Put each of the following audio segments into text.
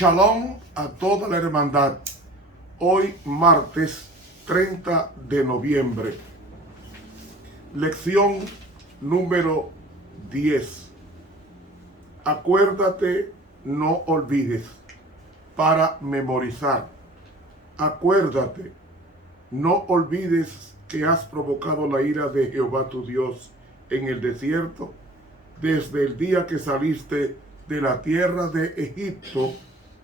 Shalom a toda la hermandad. Hoy martes 30 de noviembre. Lección número 10. Acuérdate, no olvides, para memorizar. Acuérdate, no olvides que has provocado la ira de Jehová tu Dios en el desierto, desde el día que saliste de la tierra de Egipto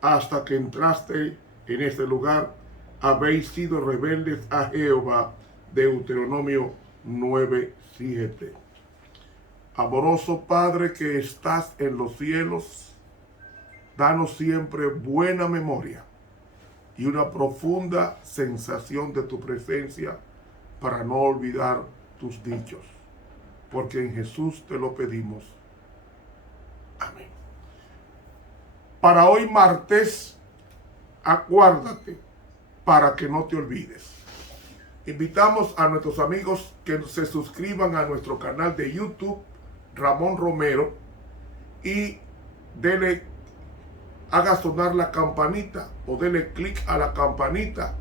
hasta que entraste en este lugar, habéis sido rebeldes a Jehová. Deuteronomio 9:7. Amoroso Padre que estás en los cielos, danos siempre buena memoria y una profunda sensación de tu presencia para no olvidar tus dichos, porque en Jesús te lo pedimos. Amén. Para hoy martes, acuérdate para que no te olvides. Invitamos a nuestros amigos que se suscriban a nuestro canal de YouTube, Ramón Romero, y haga sonar la campanita o dele clic a la campanita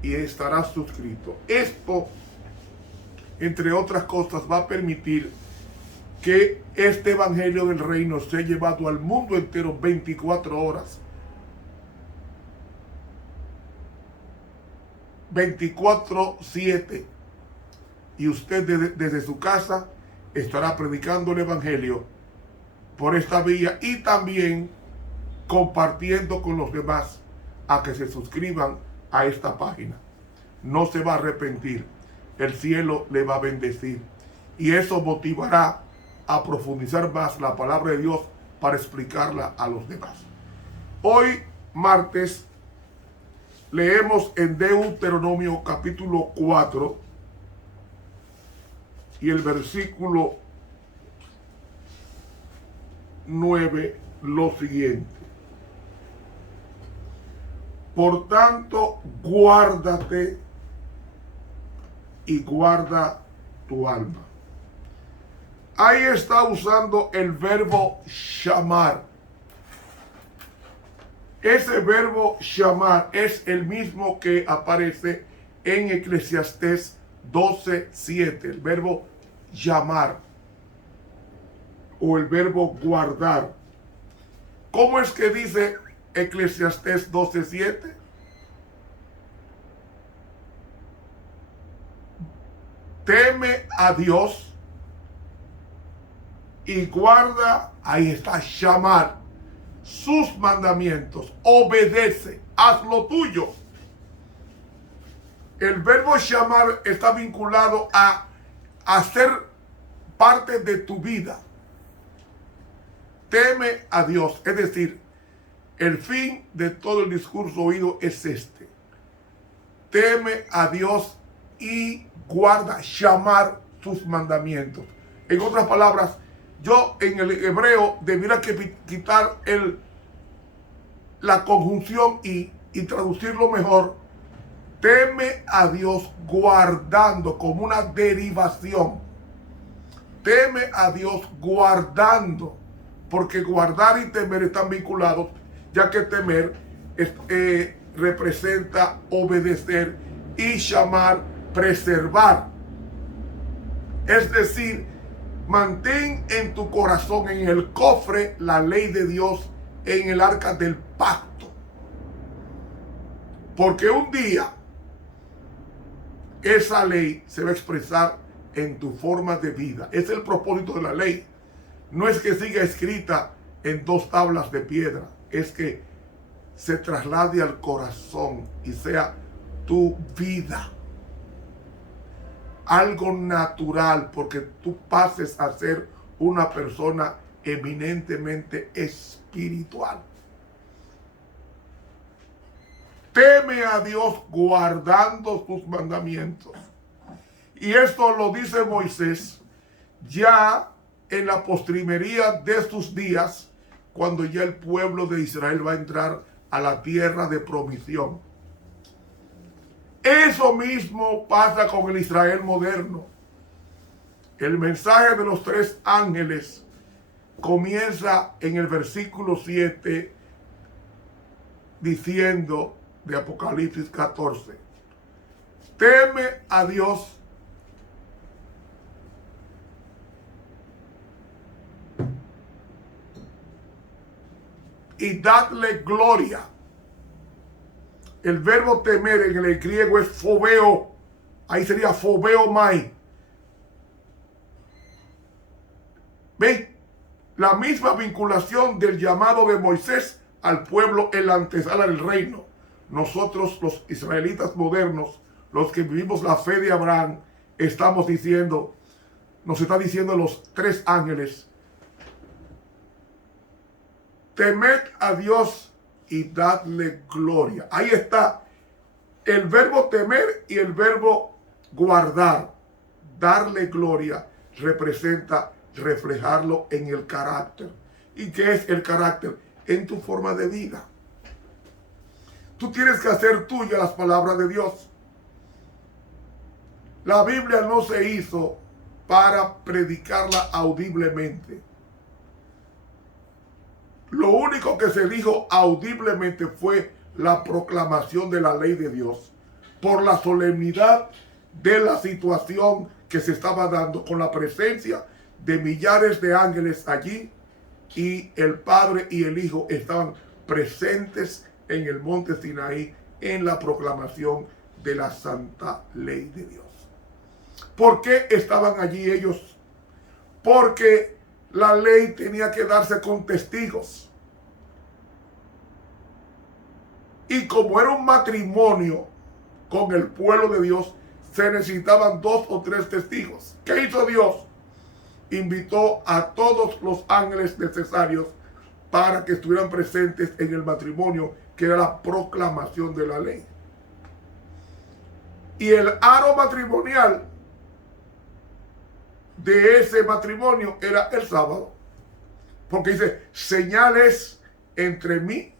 y estarás suscrito. Esto, entre otras cosas, va a permitir que este evangelio del reino sea llevado al mundo entero 24 horas. 24/7. Y usted desde su casa estará predicando el evangelio por esta vía y también compartiendo con los demás a que se suscriban a esta página. No se va a arrepentir. El cielo le va a bendecir. Y eso motivará a profundizar más la palabra de Dios para explicarla a los demás. Hoy, martes, leemos en Deuteronomio capítulo 4 y el versículo 9 lo siguiente. Por tanto, guárdate y guarda tu alma. Ahí está usando el verbo llamar. Ese verbo llamar es el mismo que aparece en Eclesiastés 12:7. El verbo llamar o el verbo guardar. ¿Cómo es que dice Eclesiastés 12:7? Teme a Dios y guarda, ahí está, llamar, sus mandamientos, obedece, haz lo tuyo. El verbo llamar está vinculado a hacer parte de tu vida. Teme a Dios, es decir, el fin de todo el discurso oído es este. Teme a Dios y guarda, llamar sus mandamientos. En otras palabras, yo en el hebreo debiera quitar la conjunción y traducirlo mejor. Teme a Dios guardando, como una derivación. Teme a Dios guardando, porque guardar y temer están vinculados, ya que temer representa obedecer y llamar, preservar. Es decir, mantén en tu corazón, en el cofre, la ley de Dios en el arca del pacto. Porque un día esa ley se va a expresar en tu forma de vida. Es el propósito de la ley. No es que siga escrita en 2 tablas de piedra. Es que se traslade al corazón y sea tu vida. Algo natural, porque tú pases a ser una persona eminentemente espiritual. Teme a Dios guardando sus mandamientos. Y esto lo dice Moisés ya en la postrimería de sus días, cuando ya el pueblo de Israel va a entrar a la tierra de promisión. Eso mismo pasa con el Israel moderno. El mensaje de los 3 ángeles comienza en el versículo 7 diciendo de Apocalipsis 14, teme a Dios y dadle gloria. El verbo temer en el griego es fobeo. Ahí sería fobeo mai. ¿Ven? La misma vinculación del llamado de Moisés al pueblo en la antesala del reino. Nosotros, los israelitas modernos, los que vivimos la fe de Abraham, estamos diciendo, nos está diciendo los tres ángeles, temed a Dios y dadle gloria. Ahí está el verbo temer y el verbo guardar. Darle gloria representa reflejarlo en el carácter. ¿Y qué es el carácter? En tu forma de vida. Tú tienes que hacer tuya las palabras de Dios. La Biblia no se hizo para predicarla audiblemente. Lo único que se dijo audiblemente fue la proclamación de la ley de Dios por la solemnidad de la situación que se estaba dando con la presencia de millares de ángeles allí, y el Padre y el Hijo estaban presentes en el monte Sinaí en la proclamación de la santa ley de Dios. ¿Por qué estaban allí ellos? Porque la ley tenía que darse con testigos. Y como era un matrimonio con el pueblo de Dios, se necesitaban 2 o 3 testigos. ¿Qué hizo Dios? Invitó a todos los ángeles necesarios para que estuvieran presentes en el matrimonio, que era la proclamación de la ley. Y el aro matrimonial de ese matrimonio era el sábado, porque dice, señales entre mí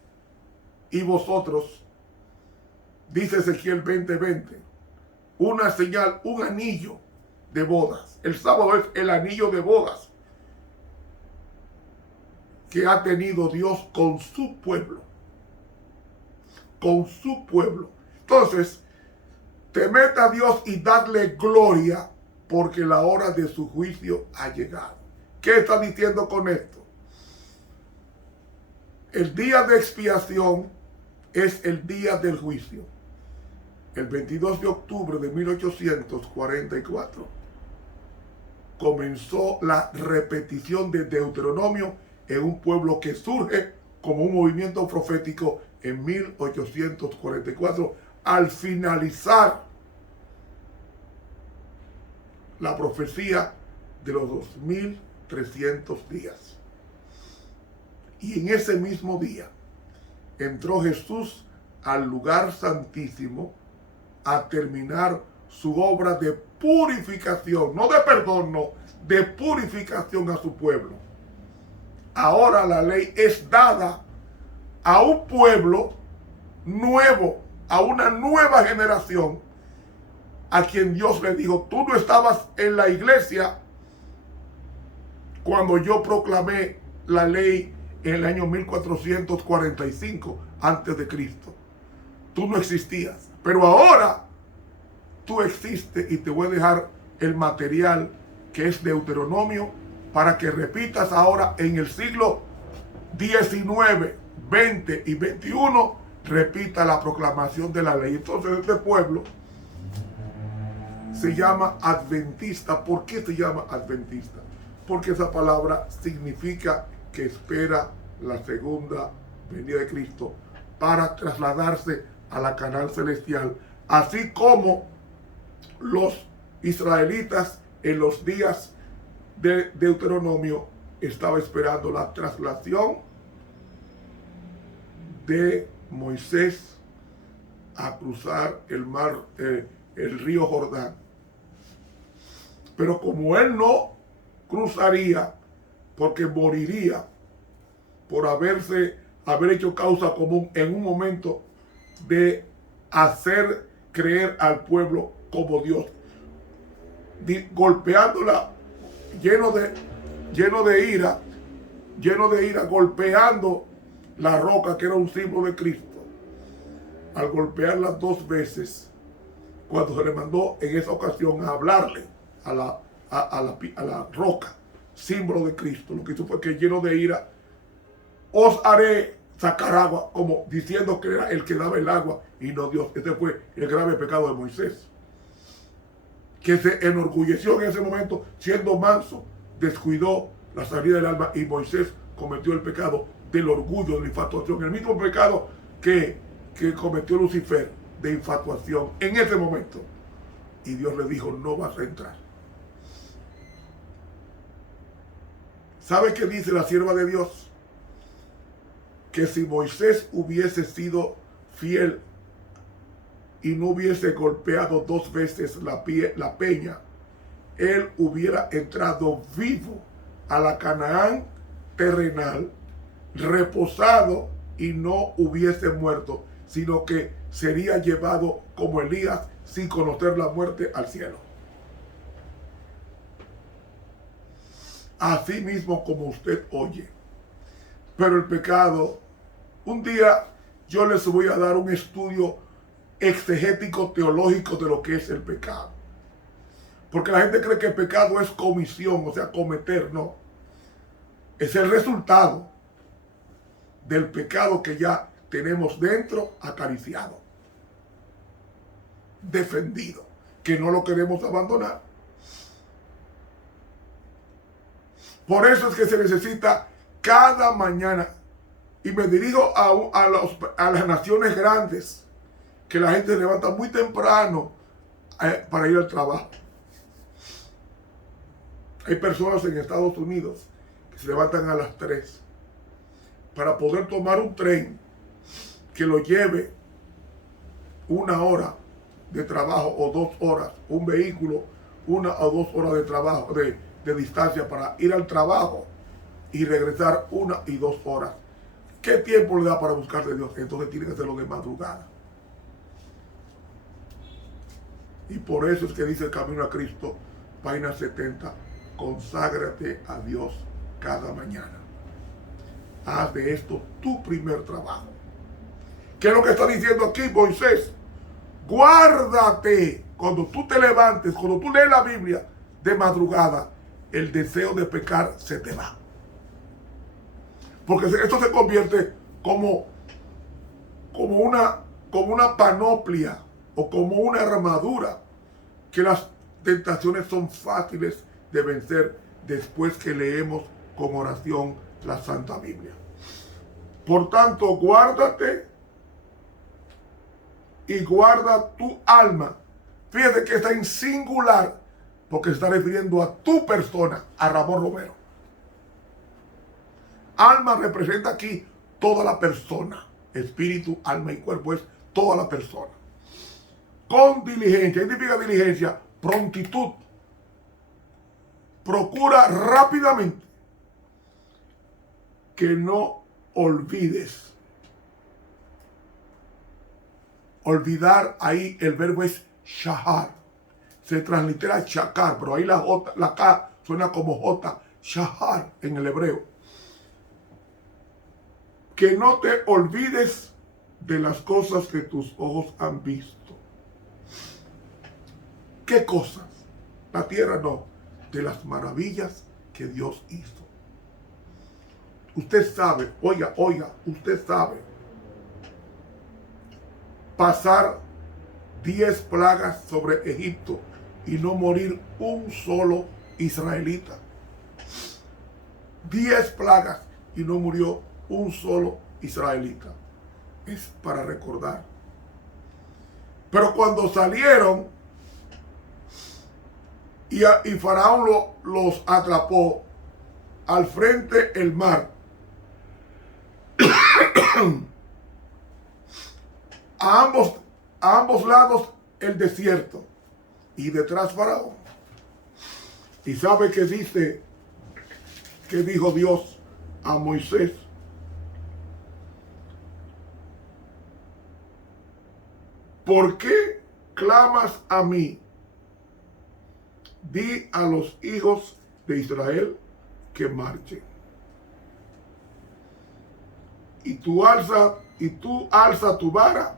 y vosotros, dice Ezequiel 20:20, una señal, un anillo de bodas. El sábado es el anillo de bodas que ha tenido Dios con su pueblo. Con su pueblo. Entonces, temed a Dios y dadle gloria, porque la hora de su juicio ha llegado. ¿Qué está diciendo con esto? El día de expiación es el día del juicio. El 22 de octubre de 1844 comenzó la repetición de Deuteronomio en un pueblo que surge como un movimiento profético en 1844, al finalizar la profecía de los 2300 días. Y en ese mismo día entró Jesús al lugar santísimo a terminar su obra de purificación, no de perdón, no, de purificación a su pueblo. Ahora la ley es dada a un pueblo nuevo, a una nueva generación, a quien Dios le dijo, tú no estabas en la iglesia cuando yo proclamé la ley en el año 1445 antes de Cristo. Tú no existías, pero ahora tú existes, y te voy a dejar el material que es Deuteronomio para que repitas ahora en el siglo 19, 20 y 21, repita la proclamación de la ley. Entonces este pueblo se llama adventista. ¿Por qué se llama adventista? Porque esa palabra significa que espera la segunda venida de Cristo para trasladarse a la Canaán celestial, así como los israelitas en los días de Deuteronomio estaba esperando la traslación de Moisés a cruzar el mar, el río Jordán. Pero como él no cruzaría, porque moriría por haber hecho causa común en un momento de hacer creer al pueblo como Dios, golpeándola, lleno de ira, golpeando la roca que era un símbolo de Cristo. al golpearla 2 veces, cuando se le mandó en esa ocasión a hablarle a la roca, símbolo de Cristo, lo que hizo fue que, lleno de ira, os haré sacar agua, como diciendo que era el que daba el agua y no Dios. Ese fue el grave pecado de Moisés, que se enorgulleció en ese momento, siendo manso, descuidó la salida del alma, y Moisés cometió el pecado del orgullo, de la infatuación, el mismo pecado que cometió Lucifer, de infatuación en ese momento. Y Dios le dijo: no vas a entrar. ¿Sabe qué dice la sierva de Dios? Que si Moisés hubiese sido fiel y no hubiese golpeado 2 veces la peña, él hubiera entrado vivo a la Canaán terrenal, reposado, y no hubiese muerto, sino que sería llevado como Elías, sin conocer la muerte, al cielo. Así mismo como usted oye. Pero el pecado, un día yo les voy a dar un estudio exegético teológico de lo que es el pecado. Porque la gente cree que el pecado es comisión, o sea, cometer. No. Es el resultado del pecado que ya tenemos dentro, acariciado, defendido, que no lo queremos abandonar. Por eso es que se necesita cada mañana, y me dirijo a las naciones grandes, que la gente se levanta muy temprano para ir al trabajo. Hay personas en Estados Unidos que se levantan a las 3 para poder tomar un tren que lo lleve 1 hora de trabajo o 2 horas, un vehículo 1 o 2 horas de trabajo, de distancia, para ir al trabajo y regresar 1 y 2 horas. ¿Qué tiempo le da para buscar de Dios? Entonces tiene que hacerlo de madrugada. Y por eso es que dice el Camino a Cristo, página 70, conságrate a Dios cada mañana. Haz de esto tu primer trabajo. ¿Qué es lo que está diciendo aquí Moisés? Guárdate, cuando tú te levantes, cuando tú lees la Biblia de madrugada, el deseo de pecar se te va. Porque esto se convierte como una panoplia o como una armadura, que las tentaciones son fáciles de vencer después que leemos con oración la Santa Biblia. Por tanto, guárdate y guarda tu alma. Fíjate que está en singular, porque se está refiriendo a tu persona, a Ramón Romero. Alma representa aquí toda la persona. Espíritu, alma y cuerpo es toda la persona. Con diligencia. ¿Qué significa diligencia? Prontitud. Procura rápidamente que no olvides. Olvidar, ahí el verbo es shahar. Se translitera shakar, pero ahí la K suena como J. Shahar en el hebreo. Que no te olvides de las cosas que tus ojos han visto. ¿Qué cosas? La tierra no. De las maravillas que Dios hizo. Usted sabe, oiga, usted sabe pasar 10 plagas sobre Egipto y no morir un solo israelita. 10 plagas y no murió un solo israelita. Es para recordar. Pero cuando salieron y Faraón los atrapó, al frente el mar, a ambos lados el desierto, y detrás Faraón. ¿Y sabe qué dice? ¿Qué dijo Dios a Moisés? ¿Por qué clamas a mí? Di a los hijos de Israel que marchen. Y tú alza tu vara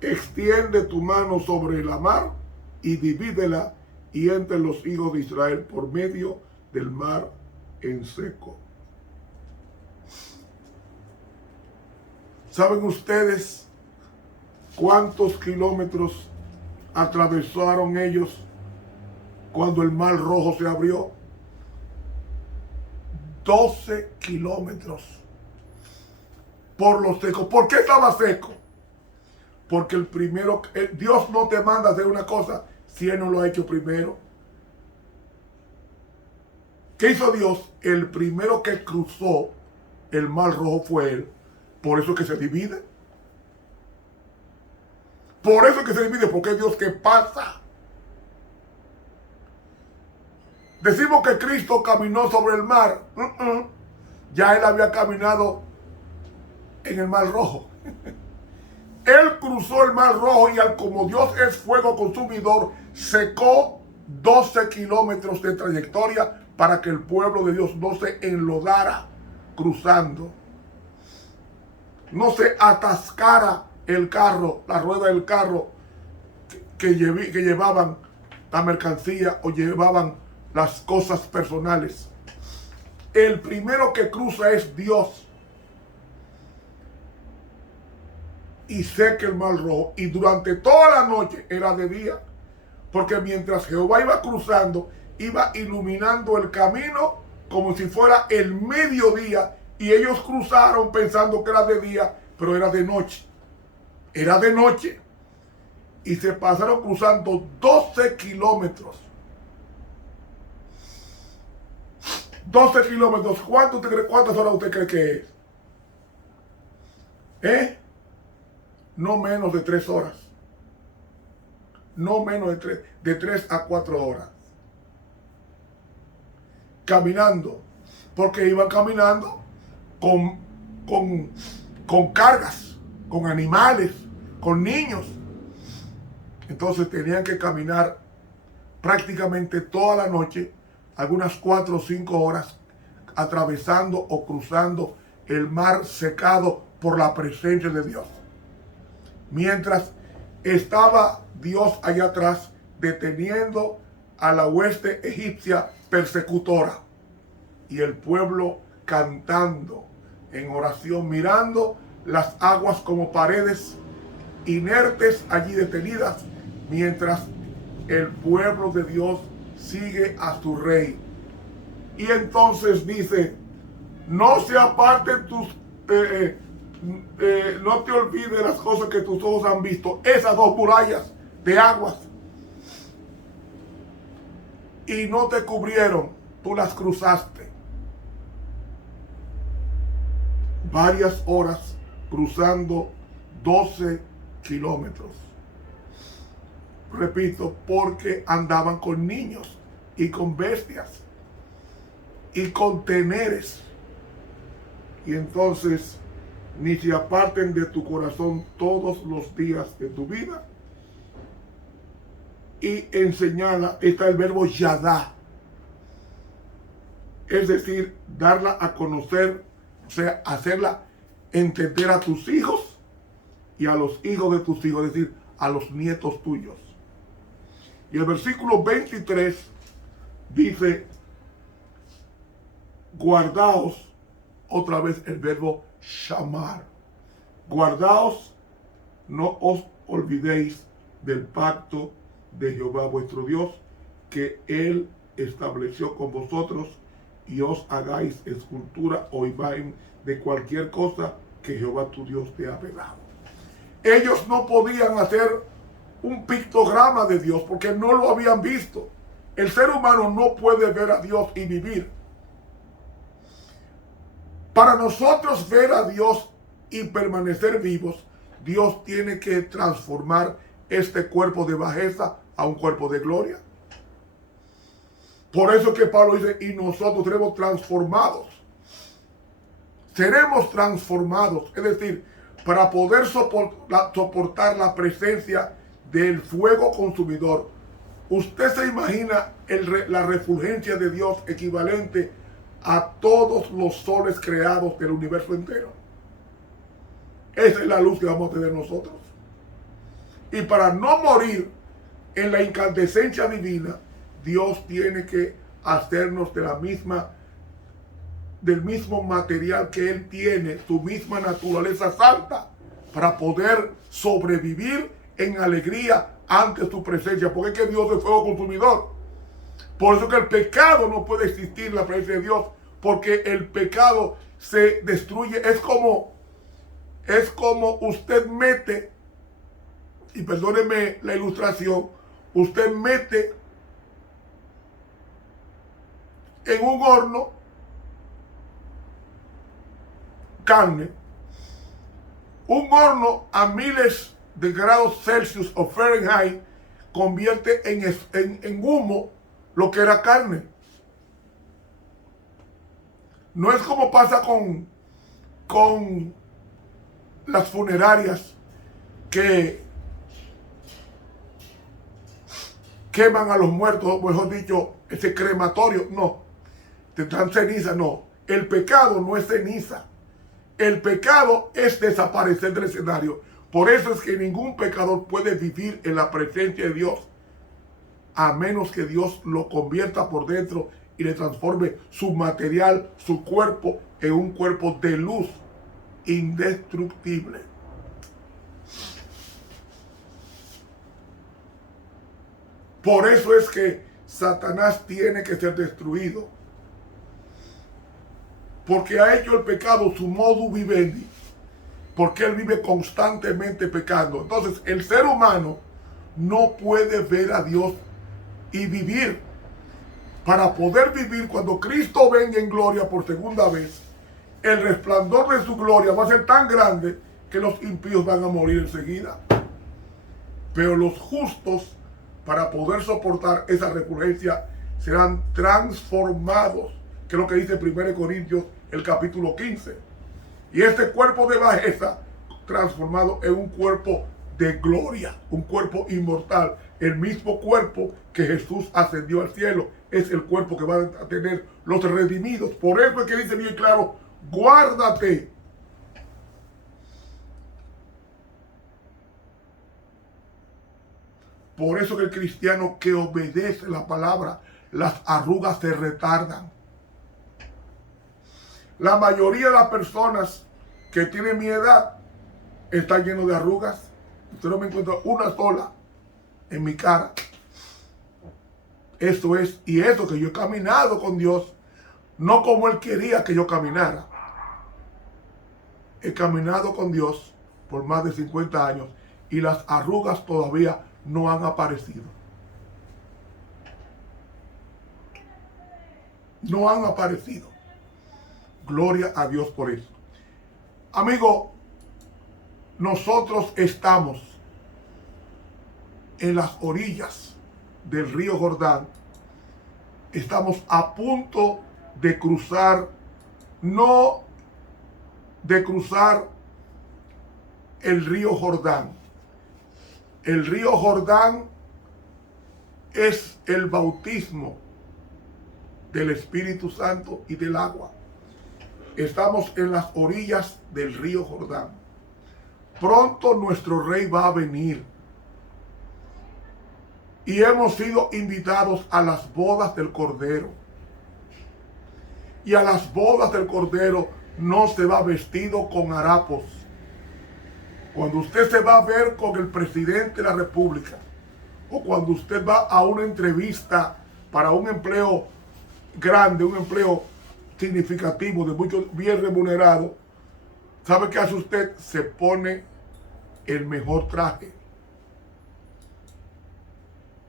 extiende tu mano sobre la mar y divídela y entre los hijos de Israel por medio del mar en seco. ¿Saben ustedes cuántos kilómetros atravesaron ellos cuando el mar rojo se abrió? 12 kilómetros por lo seco. ¿Por qué estaba seco? Porque Dios no te manda a hacer una cosa si Él no lo ha hecho primero. ¿Qué hizo Dios? El primero que cruzó el mar rojo fue Él. Por eso que se divide. Por eso que se divide, porque es Dios que pasa. Decimos que Cristo caminó sobre el mar. Ya Él había caminado en el mar rojo. Él cruzó el mar rojo y como Dios es fuego consumidor, secó 12 kilómetros de trayectoria para que el pueblo de Dios no se enlodara cruzando. No se atascara el carro, la rueda del carro que llevaban la mercancía o llevaban las cosas personales. El primero que cruza es Dios. Y seca el mar rojo. Y durante toda la noche era de día. Porque mientras Jehová iba cruzando, iba iluminando el camino como si fuera el mediodía. Y ellos cruzaron pensando que era de día, pero era de noche. Era de noche. Y se pasaron cruzando 12 kilómetros. 12 kilómetros. ¿Cuántas horas usted cree que es? No menos de 3 horas. No menos de 3 a 4 horas. Caminando. Porque iban caminando con cargas, con animales, con niños. Entonces tenían que caminar prácticamente toda la noche, algunas 4 o 5 horas, atravesando o cruzando el mar secado por la presencia de Dios. Mientras estaba Dios allá atrás deteniendo a la hueste egipcia persecutora y el pueblo cantando en oración, mirando las aguas como paredes inertes allí detenidas, mientras el pueblo de Dios sigue a su rey. Y entonces dice: no se aparten no te olvides las cosas que tus ojos han visto, esas 2 murallas de aguas, y no te cubrieron, tú las cruzaste. Varias horas cruzando 12 kilómetros. Repito, porque andaban con niños y con bestias y con teneres. Y entonces, ni se aparten de tu corazón todos los días de tu vida. Y en señala está el verbo yadá, es decir, darla a conocer, o sea, hacerla entender a tus hijos y a los hijos de tus hijos, es decir, a los nietos tuyos. Y el versículo 23 dice: guardaos, otra vez el verbo shamar, guardaos, no os olvidéis del pacto de Jehová vuestro Dios, que Él estableció con vosotros, y os hagáis escultura o imagen de cualquier cosa que Jehová tu Dios te ha dado. Ellos no podían hacer un pictograma de Dios porque no lo habían visto. El ser humano no puede ver a Dios y vivir. Para nosotros ver a Dios y permanecer vivos, Dios tiene que transformar este cuerpo de bajeza a un cuerpo de gloria. Por eso que Pablo dice: y nosotros seremos transformados. Seremos transformados. Es decir, para poder soportar la presencia del fuego consumidor. ¿Usted se imagina la refulgencia de Dios equivalente a todos los soles creados del universo entero? Esa es la luz que vamos a tener nosotros. Y para no morir en la incandescencia divina, Dios tiene que hacernos del mismo material que Él tiene, su misma naturaleza santa, para poder sobrevivir en alegría ante su presencia, porque es que Dios es fuego consumidor. Por eso que el pecado no puede existir en la presencia de Dios, porque el pecado se destruye. Es como usted mete, y perdóneme la ilustración, usted mete en un horno carne. Un horno a miles de grados Celsius o Fahrenheit convierte en humo lo que era carne. No es como pasa con las funerarias que queman a los muertos, o mejor dicho, ese crematorio. No, te dan ceniza. No, el pecado no es ceniza. El pecado es desaparecer del escenario. Por eso es que ningún pecador puede vivir en la presencia de Dios, a menos que Dios lo convierta por dentro y le transforme su material, su cuerpo, en un cuerpo de luz indestructible. Por eso es que Satanás tiene que ser destruido, porque ha hecho el pecado su modus vivendi, porque él vive constantemente pecando. Entonces el ser humano no puede ver a Dios y vivir. Para poder vivir, cuando Cristo venga en gloria por segunda vez, el resplandor de su gloria va a ser tan grande que los impíos van a morir enseguida. Pero los justos, para poder soportar esa recurrencia, serán transformados, que es lo que dice 1 Corintios el capítulo 15. Y este cuerpo de bajeza transformado en un cuerpo de gloria, un cuerpo inmortal, el mismo cuerpo que Jesús ascendió al cielo, es el cuerpo que van a tener los redimidos. Por eso es que dice bien claro, guárdate. Por eso que el cristiano que obedece la palabra, las arrugas se retardan. La mayoría de las personas que tienen mi edad están llenos de arrugas. Usted no me encuentra una sola en mi cara. Eso es, y eso que yo he caminado con Dios, no como Él quería que yo caminara. He caminado con Dios por más de 50 años y las arrugas todavía no han aparecido. No han aparecido. Gloria a Dios por eso. Amigo, nosotros estamos en las orillas del río Jordán. Estamos a punto de cruzar, no de cruzar el río Jordán. El río Jordán es el bautismo del Espíritu Santo y del agua. Estamos en las orillas del río Jordán. Pronto nuestro rey va a venir. Y hemos sido invitados a las bodas del Cordero. Y a las bodas del Cordero no se va vestido con harapos. Cuando usted se va a ver con el presidente de la República, o cuando usted va a una entrevista para un empleo grande, un empleo significativo, de mucho bien remunerado, ¿sabe qué hace usted? Se pone el mejor traje.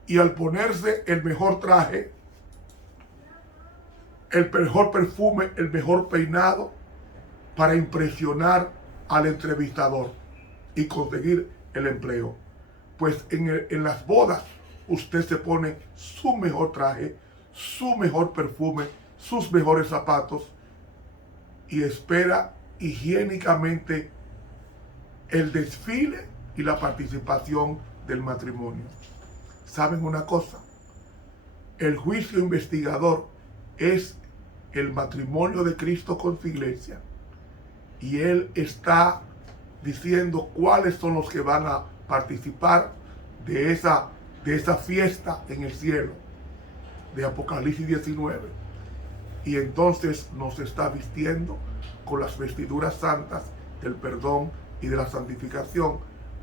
Y al ponerse el mejor traje, el mejor perfume, el mejor peinado, para impresionar al entrevistador y conseguir el empleo. Pues en las bodas usted se pone su mejor traje, su mejor perfume, sus mejores zapatos y espera higiénicamente el desfile y la participación del matrimonio. ¿Saben una cosa? El juicio investigador es el matrimonio de Cristo con su iglesia. Y Él está diciendo cuáles son los que van a participar de esa fiesta en el cielo de Apocalipsis 19. Y entonces nos está vistiendo con las vestiduras santas del perdón y de la santificación,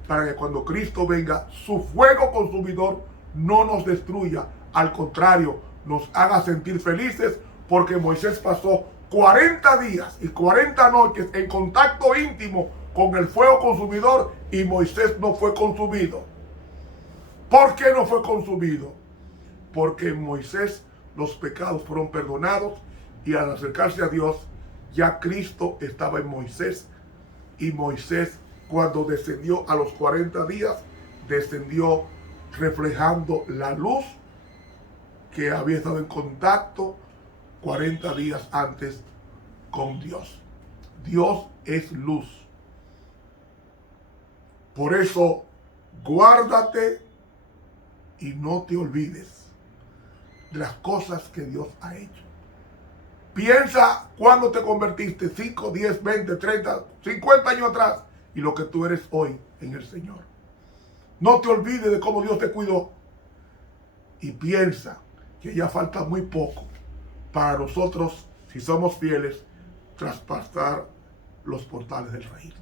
para que cuando Cristo venga, su fuego consumidor no nos destruya, al contrario, nos haga sentir felices, porque Moisés pasó 40 días y 40 noches en contacto íntimo con el fuego consumidor, y Moisés no fue consumido. ¿Por qué no fue consumido? Porque en Moisés los pecados fueron perdonados, y al acercarse a Dios, ya Cristo estaba en Moisés, y Moisés, cuando descendió a los 40 días, descendió reflejando la luz que había estado en contacto 40 días antes con Dios. Dios es luz. Por eso, guárdate y no te olvides de las cosas que Dios ha hecho. Piensa cuando te convertiste, 5, 10, 20, 30, 50 años atrás, y lo que tú eres hoy en el Señor. No te olvides de cómo Dios te cuidó. Y piensa que ya falta muy poco para nosotros, si somos fieles, traspasar los portales del reino.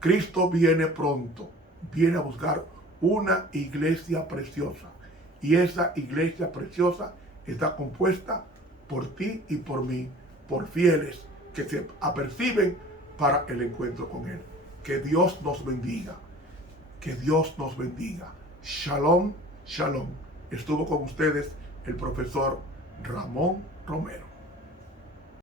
Cristo viene pronto, viene a buscar una iglesia preciosa. Y esa iglesia preciosa está compuesta por ti y por mí, por fieles que se aperciben para el encuentro con Él. Que Dios nos bendiga. Que Dios nos bendiga. Shalom, shalom. Estuvo con ustedes el profesor Ramón Romero.